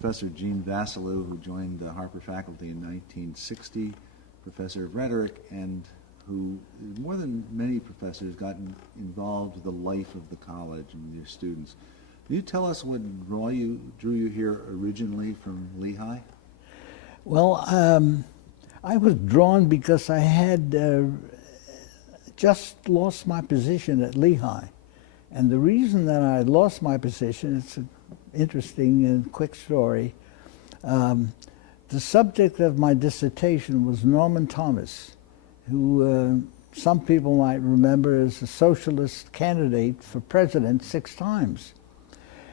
Professor Eugene Vasilew, who joined the Harpur faculty in 1960, professor of rhetoric, and who, more than many professors, gotten involved with the life of the college and their students. Can you tell us what drew you here originally from Lehigh? Well, I was drawn because I had just lost my position at Lehigh. And the reason that I lost my position, it's an interesting and quick story. The subject of my dissertation was Norman Thomas, who some people might remember as a socialist candidate for president 6 times.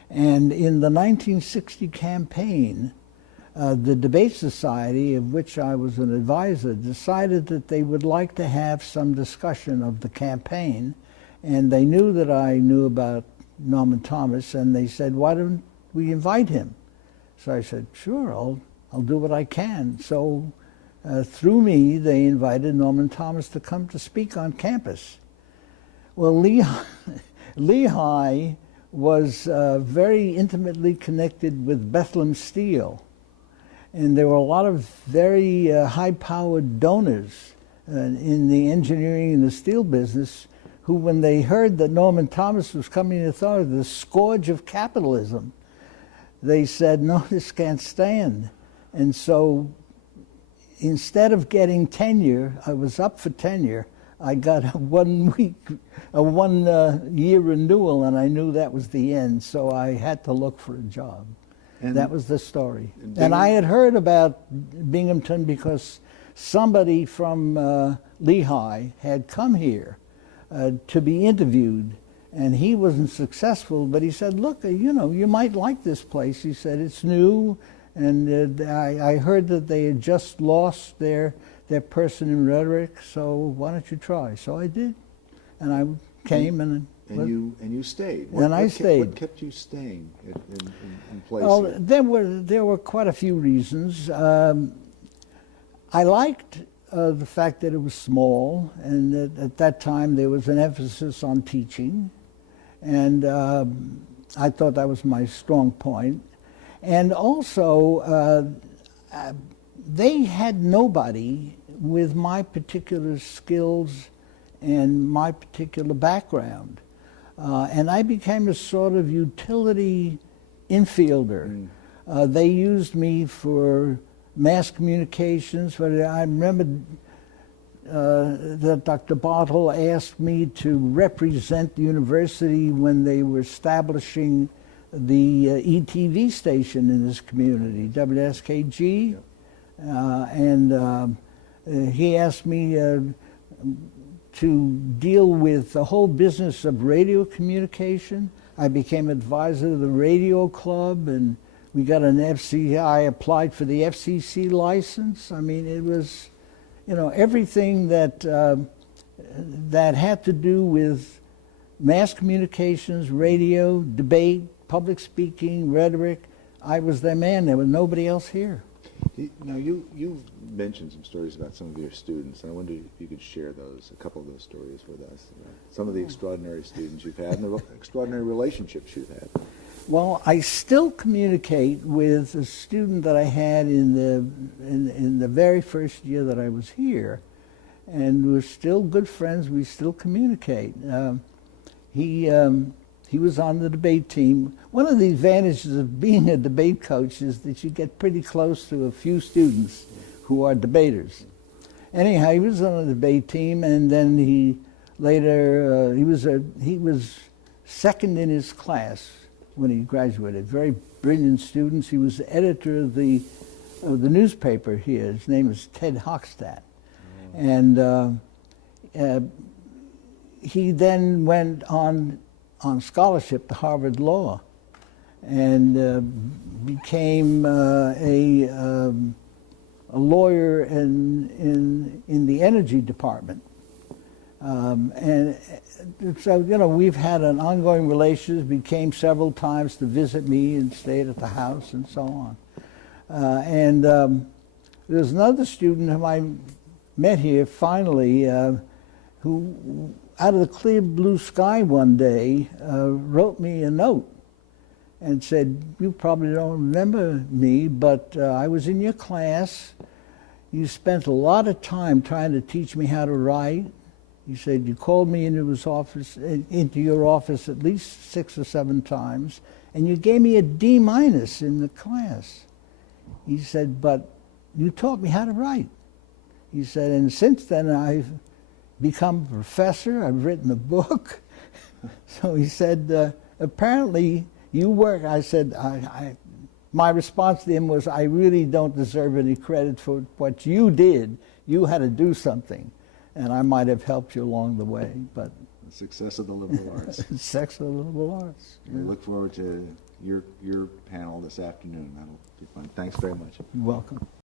And in the 1960 campaign, the Debate Society, of which I was an advisor, decided that they would like to have some discussion of the campaign. And they knew that I knew about Norman Thomas, and they said, why don't we invite him? So I said, sure, I'll do what I can. So through me, they invited Norman Thomas to come to speak on campus. Well, Lehigh was very intimately connected with Bethlehem Steel. And there were a lot of very high-powered donors in the engineering and the steel business who, when they heard that Norman Thomas was coming to authority, the scourge of capitalism, they said, no, this can't stand. And so instead of getting tenure, I was up for tenure, I got a 1-year renewal, and I knew that was the end, so I had to look for a job. And that was the story. And I had heard about Binghamton because somebody from Lehigh had come here to be interviewed, and he wasn't successful, but he said, look, you know, you might like this place. He said, it's new, and I heard that they had just lost their person in rhetoric, so why don't you try? So I did, and I came and you stayed. I stayed. What kept you staying in place? Well, there were quite a few reasons. I liked the fact that it was small, and that at that time there was an emphasis on teaching, and I thought that was my strong point. And also, they had nobody with my particular skills and my particular background. And I became a sort of utility infielder. They used me for mass communications, but I remember that Dr. Bartle asked me to represent the university when they were establishing the ETV station in this community, WSKG, and he asked me to deal with the whole business of radio communication. I became advisor of the radio club, and we got an FCC. I applied for the FCC license. I mean, it was, you know, everything that that had to do with mass communications, radio, debate, public speaking, rhetoric. I was their man. There was nobody else here. Now, you mentioned some stories about some of your students, and I wonder if you could share those, a couple of those stories with us. Some of the extraordinary students you've had and the extraordinary relationships you've had. Well, I still communicate with a student that I had in the very first year that I was here, and we're still good friends. We still communicate. He was on the debate team. One of the advantages of being a debate coach is that you get pretty close to a few students who are debaters. Anyhow, he was on the debate team, and then he later he was second in his class when he graduated. Very brilliant students. He was the editor of the newspaper here. His name is Ted Hochstadt, and he then went on scholarship to Harvard Law, and became a lawyer in the energy department. And so, you know, we've had an ongoing relationship. He came several times to visit me and stayed at the house and so on. There's another student whom I met here finally, who out of the clear blue sky one day wrote me a note and said, "You probably don't remember me, but I was in your class. You spent a lot of time trying to teach me how to write." He said, "You called me into your office at least 6 or 7 times, and you gave me a D- in the class." He said, "But you taught me how to write." He said, "And since then I've become a professor, I've written a book." So he said, "Apparently you work." I said, my response to him was, "I really don't deserve any credit for what you did. You had to do something, and I might have helped you along the way." But The success of the liberal arts. sex of the liberal arts. We look forward to your panel this afternoon. That'll be fun. Thanks very much. You're welcome.